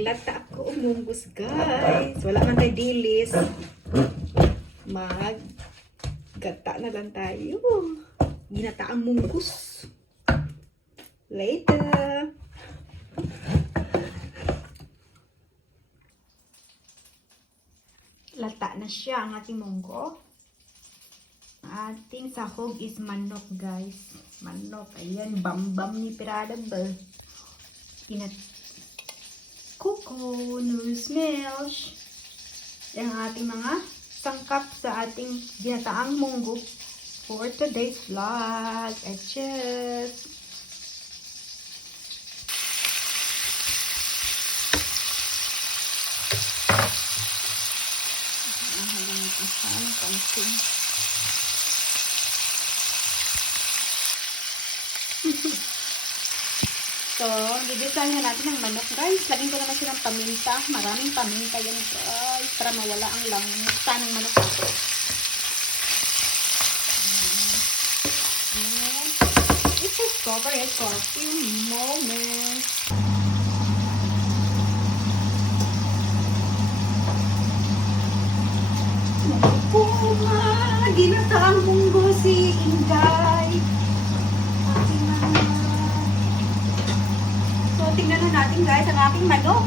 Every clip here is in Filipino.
Maglata ako umunggos, guys. Wala man tayo dilis. Maggata na lang tayo. Ginataang munggus. Later. Lata na siya ang ating munggo. Ating sahog is manok, guys. Manok. Ayan, bambam ni Pirada ba? Coconut smash. Yan ang ating mga sangkap sa ating ginataang munggo for today's vlog. Etches! So, didisahin na natin ang manok, guys. Lagyan ko naman silang paminta. Maraming paminta yan, guys. Para mawala ang langsa ng manok. And let's just cover it for a few moments. Ginataang munggo si Inday. So, tingnan na natin, guys, ang aking manok.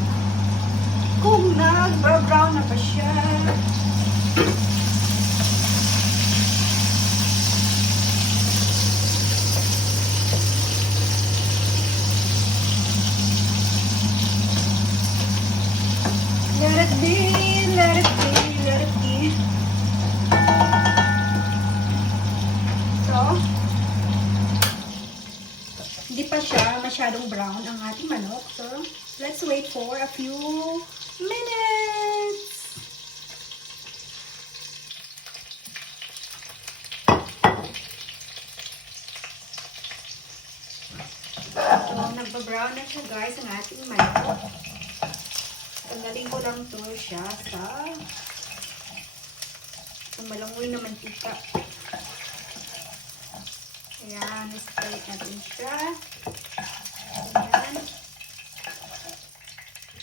Kung nag-brown na pa siya. Let it be, let it be, let it be. So, hindi pa siya masyadong brown ang ating manok. So, let's wait for a few minutes. So, nagba-brown na siya, guys, ang ating manok. Tanggalin ko lang to siya sa malangoy na mantika. Ayan, spray natin siya. Ayan.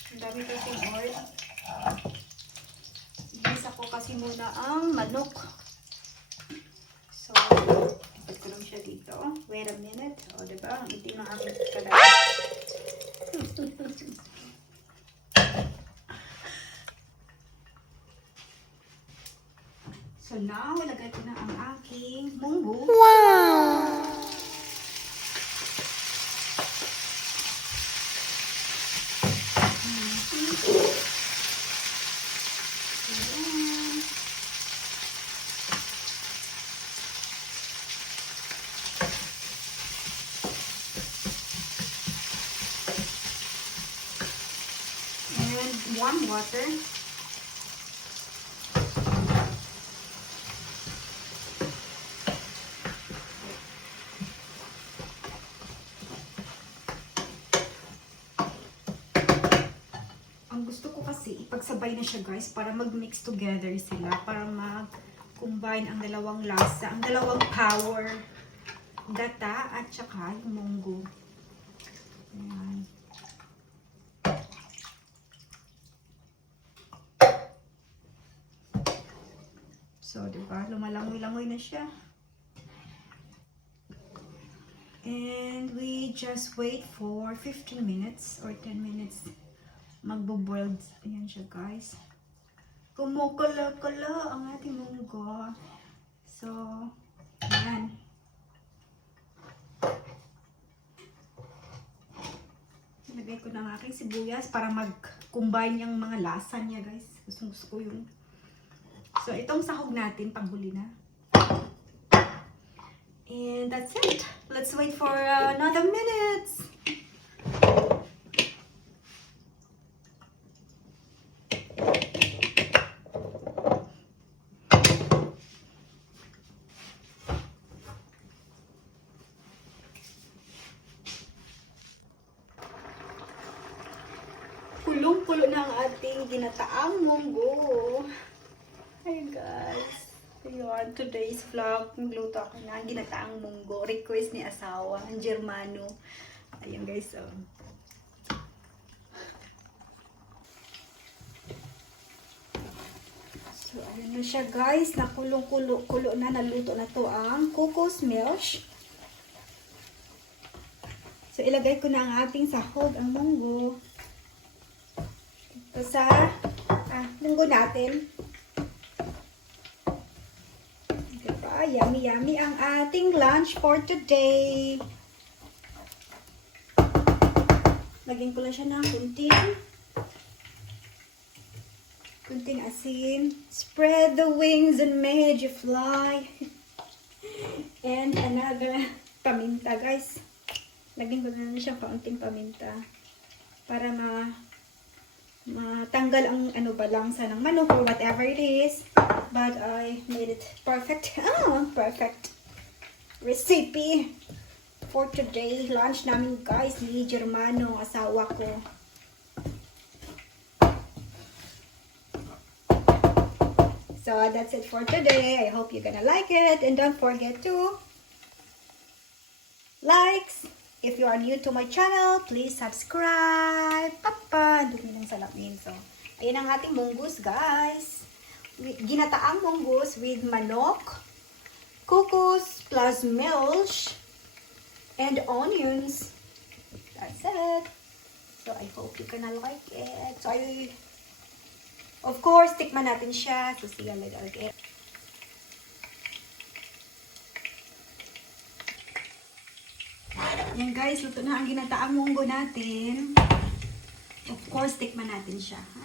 Ang dami kasing oil. Igisa ko kasi muna ang manok. So, ipag ko lang siya dito. Wait a minute. O, diba? Ang itim ang aking kalat. So now, ilagay ko na ang aking munggo. Wow! And warm water. Gusto ko kasi ipagsabay na siya, guys, para mag-mix together sila, para mag-combine ang dalawang lasa, ang dalawang power, gata at saka yung munggo. Ayan. So, diba? Lumalangoy-langoy na siya. And we just wait for 15 minutes or 10 minutes. Magbo-boiled. Ayan siya, guys. Kumukula-kula ang ating munggo. So, ayan. Ilagay ko ng aking sibuyas para mag-combine yung mga lasa niya, guys. Gusto ko yung... So, itong sahog natin, panghuli na. And that's it. Let's wait for another minutes. Pulong-pulo na ang ating ginataang munggo. Hi guys. Ayun, today's vlog. Nagluto ako na ginataang munggo. Request ni asawa, ang Germano. Ayun guys. So, ayun na siya guys. Nakulong-kulo na. Naluto na to ang coco's milk. So, ilagay ko na ang ating sahog, ang munggo. Ito sa munggo natin. Diba? Yummy, yummy ang ating lunch for today. Lagyan ko lang siya ng kunting asin. Spread the wings and made you fly. And another paminta, guys. Lagyan ko na siya kaunting paminta. Para matanggal ang balangsa ng manok or whatever it is. But I made it perfect. Perfect recipe for today. Lunch namin, guys, ni Germano, asawa ko. So, that's it for today. I hope you're gonna like it. And don't forget to likes. If you are new to my channel, please subscribe. Papa, dumi ng salamin. So, ayan ang ating munggus, guys. Ginataang munggus with manok, coco's plus milk, and onions. That's it. So, I hope you're gonna like it. So, of course, tikman natin siya. So, see you later. Okay. Yan guys, luto na ang ginataang munggo natin. Of course, tikman natin siya. Ha?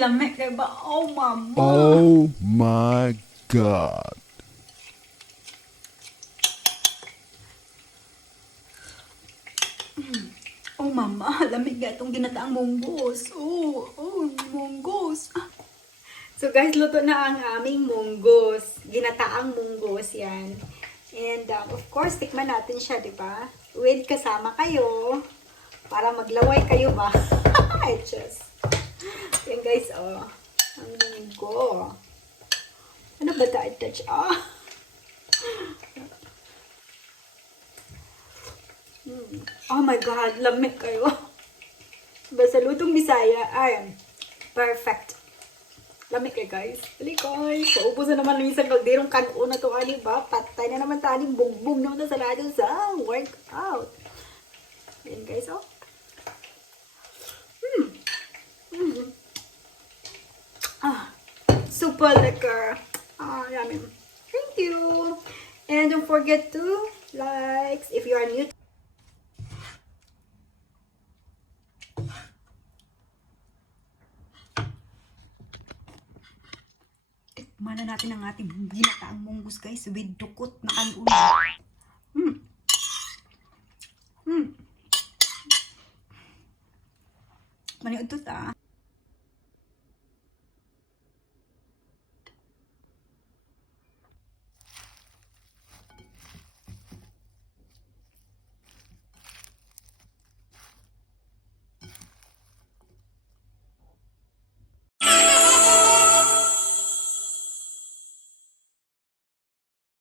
Lamig, diba? Oh, mama! Oh my God! Oh, mama! Lamig na itong ginataang munggos. Oh, munggos. So, guys, luto na ang aming munggos. Ginataang munggos yan. And, of course, tikman natin siya, diba? With kasama kayo. Para maglaway kayo ba? I just... Yan guys, oh. Ang munggo. Ano ba touch? Oh my God, lamig kayo. Basta lutong Bisaya, ay, perfect. Lamig kayo guys. Dali guys. Paubos na naman ng isang kalderong kanon na to, ani ba? Patay na naman taning bumbum naman sa lado sa workout. Yan guys, oh. Super liquor. Yummy. Thank you. And don't forget to like if you are new. Tikman na natin ang ating ginataang munggus guys with dukot na kanon. Maniud to ta.